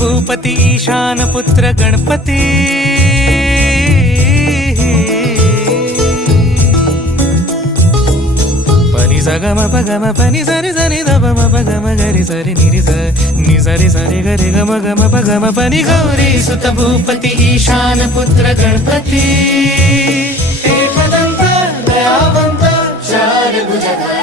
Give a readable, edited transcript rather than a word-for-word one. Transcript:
भूपती ईशान पुत्र गणपती पनि सगम पगम पनि सरि सरि दप म पगम गरि सरि निरि स नि सरि सरि गरि गम गम पगम पनि गौरी सुत भूपती ईशान पुत्र गणपती एकदंत दयावंत चार भुजगा